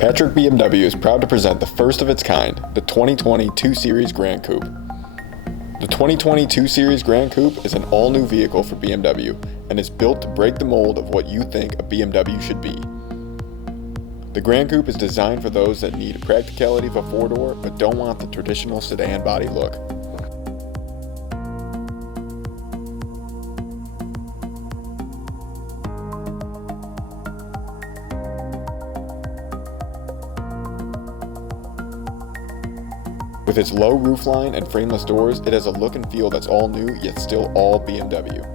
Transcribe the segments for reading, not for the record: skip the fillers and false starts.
Patrick BMW is proud to present the first of its kind, the 2020 2 Series Gran Coupe. The 2020 2 Series Gran Coupe is an all-new vehicle for BMW and is built to break the mold of what you think a BMW should be. The Gran Coupe is designed for those that need practicality of a four-door but don't want the traditional sedan body look. With its low roofline and frameless doors, it has a look and feel that's all new yet still all BMW.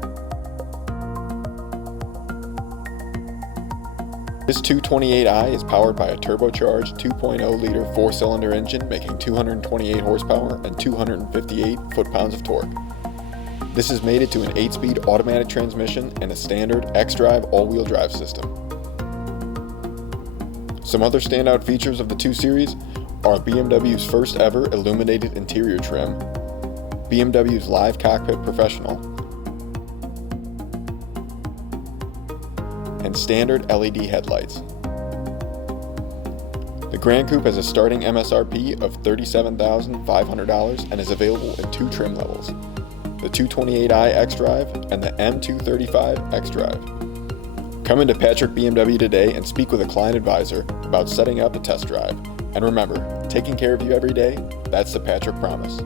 This 228i is powered by a turbocharged 2.0-liter 4-cylinder engine making 228 horsepower and 258 foot-pounds of torque. This is mated to an 8-speed automatic transmission and a standard xDrive all-wheel drive system. Some other standout features of the 2 Series are BMW's first ever illuminated interior trim, BMW's live Cockpit Professional, and standard LED headlights. The Gran Coupe has a starting MSRP of $37,500 and is available in 2 trim levels, the 228i xDrive and the M235 xDrive. Come into Patrick BMW today and speak with a client advisor about setting up a test drive. And remember, taking care of you every day, that's the Patrick promise.